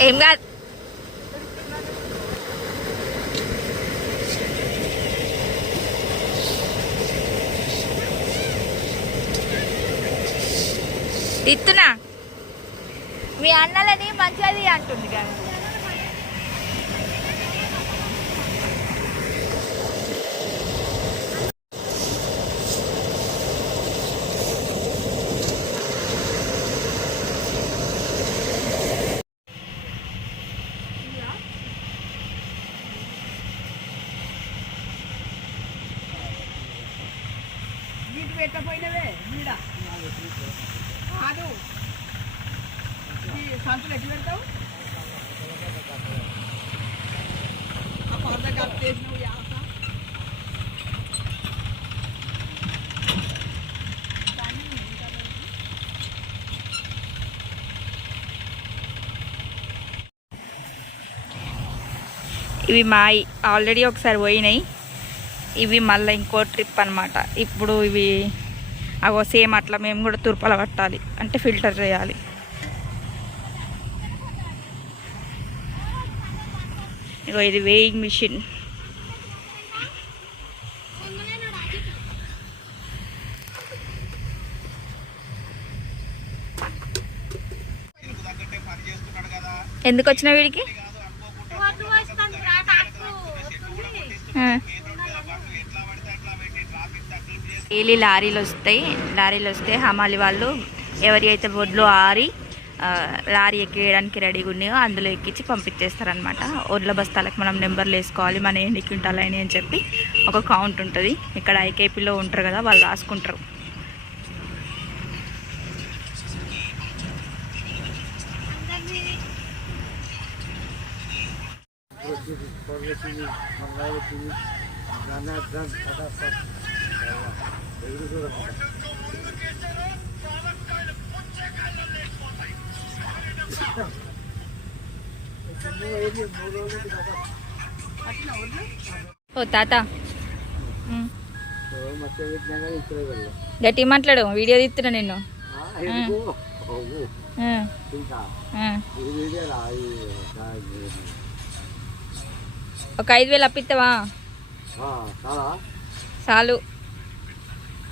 ఏం కాదు ఇత్తున? మీ అన్నలని మంచిది అంటుంది కానీ కాదు. ఈ సంచులు ఎట్లా పెడతావు? ఆ కొరత కప్పేసినవు యాస. ఇవి మాయి ఆల్రెడీ ఒకసారి పోయినాయి. ఇవి మళ్ళీ ఇంకో ట్రిప్ అనమాట ఇప్పుడు ఇవి అగో సేమ్ అట్లా మేము కూడా తుర్పల పట్టాలి. అంటే ఫిల్టర్ చేయాలి. ఇగో ఇది వేయింగ్ మిషన్. ఎందుకు వచ్చిన వీడికి? డైలీ లారీలు వస్తాయి. లారీలు వస్తే హమాలి వాళ్ళు ఎవరి అయితే ఒడ్లు ఆరి లారీ ఎక్కేయడానికి రెడీగా ఉన్నాయో అందులో ఎక్కించి పంపించేస్తారనమాట ఒడ్ల బస్తాలకు మనం నెంబర్లు వేసుకోవాలి. మన ఎన్ని క్వింటాలు అయినాయి అని చెప్పి ఒక కౌంట్ ఉంటుంది. ఇక్కడ ఐకేపీలో ఉంటారు కదా వాళ్ళు రాసుకుంటారు. ఓ తాత. గట్టి మాట్లాడు వీడియో తీస్తున్నా నేను ఆ, ఆ. ఒక ఐదు వేలు అప్పిస్తావా చాలు.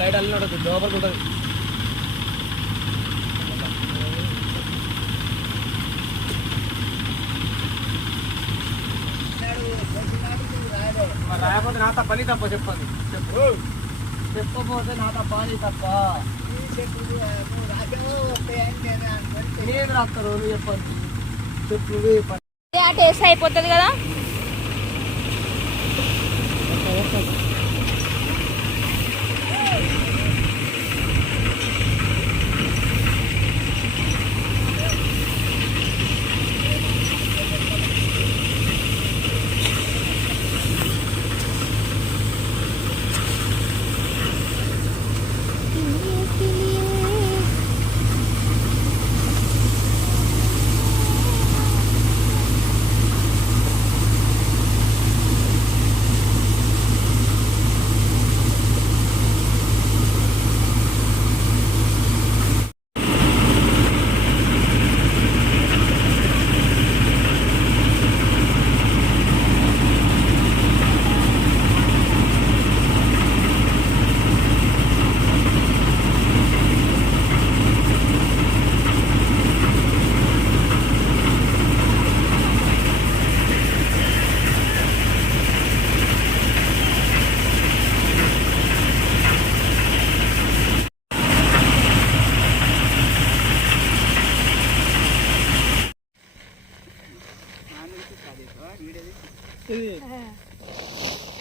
లైట్ ఎక్కువ ఉంటుంది లైట్ లోపలికి ఉంటుంది. మరి రాయకపోతే నా తప్ప నీ తప్ప చెప్పండి. చెప్పు. చెప్పకపోతే నా తప్ప నీ తప్ప. నేను రాస్తారు? చెప్పండి. చెప్పు అయిపోతుంది కదా.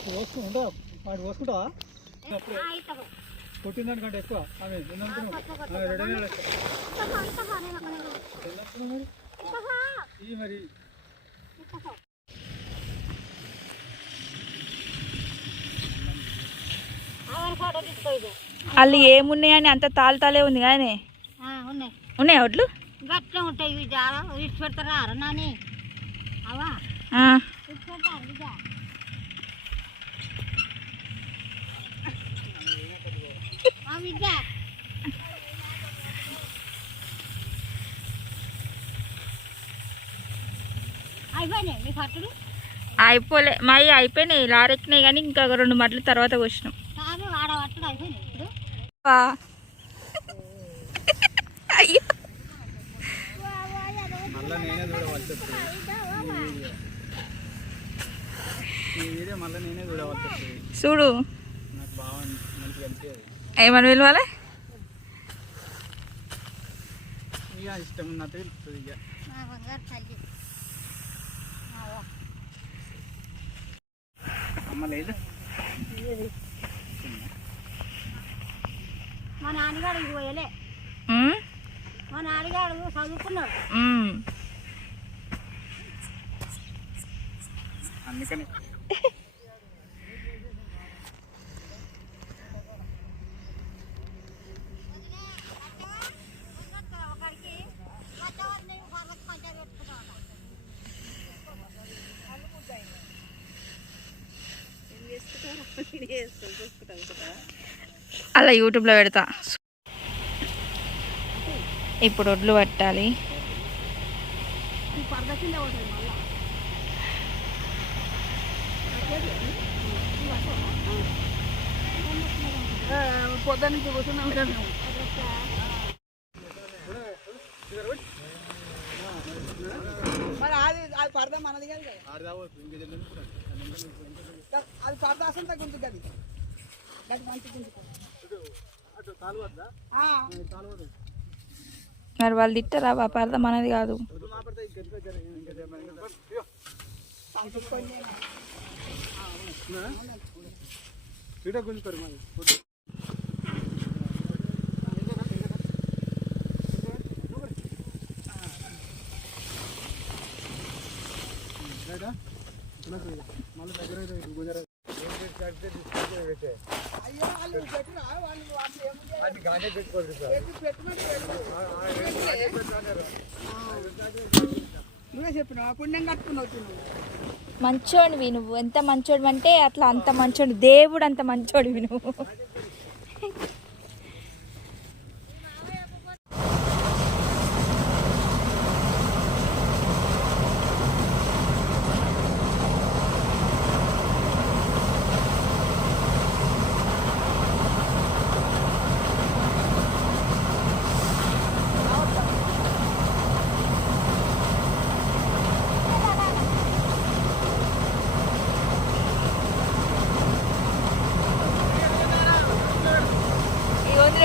పోసుకుంటా వాడు పోసుకుంటావా కొట్టిన దానికంటే ఎక్కువ. ఆమె రెండు మరి? ఈ మరి. వాళ్ళు ఏమున్నాయని అంత తాలు తాలే ఉంది కానీ ఉన్నాయి. ఉన్నాయా ఒడ్లు? గట్లే ఉంటాయి ఇవి చాలా. ఇటు పెడతారా అర నాని? అవా? మీ అయిపోలే మావి అయిపోయినాయి లారెక్కినాయి కానీ ఇంకా రెండు మట్లు తర్వాత వచ్చినాం అయ్యో మళ్ళీ నేనే చూడవలసి వస్తుంది ఈ వీడియో మళ్ళీ నేనే చూడవలసి వస్తుంది చూడు. ఏమని పిలవాలి ఇక ఇష్టం ఉన్నట్టు తెలుస్తుంది ఇక. మా బంగారు తల్లి. అమ్మ లేదు. మా నాన్నగాడు ఇది పోయలే మా నాన్నగాడు చదువుకున్నాడు. ఉమ్. అందుకని. అలా యూట్యూబ్లో పెడతా. ఇప్పుడు వడ్లు పట్టాలి. పరద కింద నుంచి కూర్చున్నాం కదా మేము మరి అది అది పరద మనది కాదు. అది పరద అసలు తగ్గుంటుంది అది అది మంచి గుంజుతుంది అటు తాలు వద్దా ఆ, తాలు వద్దు మరి వాళ్ళు తిట్టరా పాప మనది కాదు. రైటా? మంచోడివి నువ్వు. ఎంత మంచోడు అంటే అట్లా అంత మంచోడు. దేవుడు అంత మంచోడివి నువ్వు.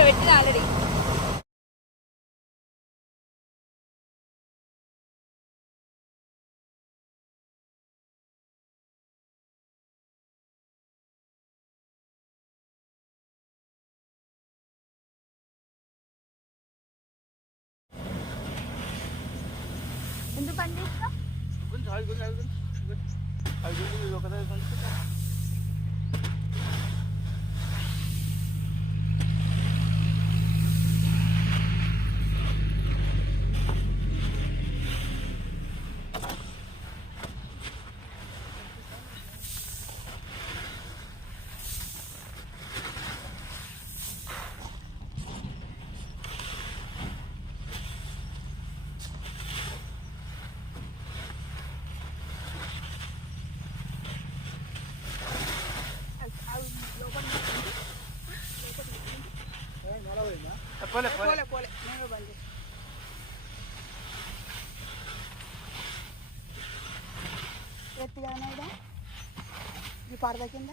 రోజులో పెట్టిన ఆల్రెడీ ఎందుకు పని చేస్తావు పోలే, పోలే. పోలే నేనే బంద్. ఎత్తు కదా నాయనా? ఈ పరద కింద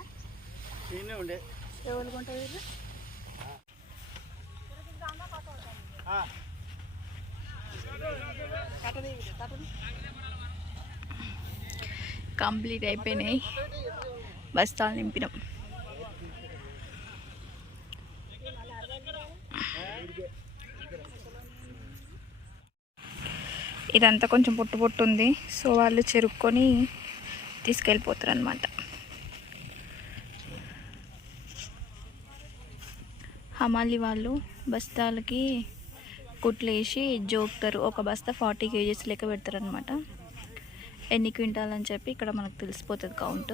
ఈయనే ఉండే ఎవరు కొంటారు వీళ్ళు? కంప్లీట్ అయిపోయినాయి బస్తాలు నింపినాం ఇదంతా కొంచెం పొట్టు పొట్టు ఉంది సో వాళ్ళు చెరుక్కొని తీసుకెళ్ళిపోతారు అనమాట హమాలి వాళ్ళు బస్తాలకి కుట్లేసి జోకుతారు. ఒక బస్తా ఫార్టీ కేజీస్ లెక్క పెడతారు అనమాట ఎన్ని క్వింటాల్ అని చెప్పి ఇక్కడ మనకు తెలిసిపోతుంది కౌంట్.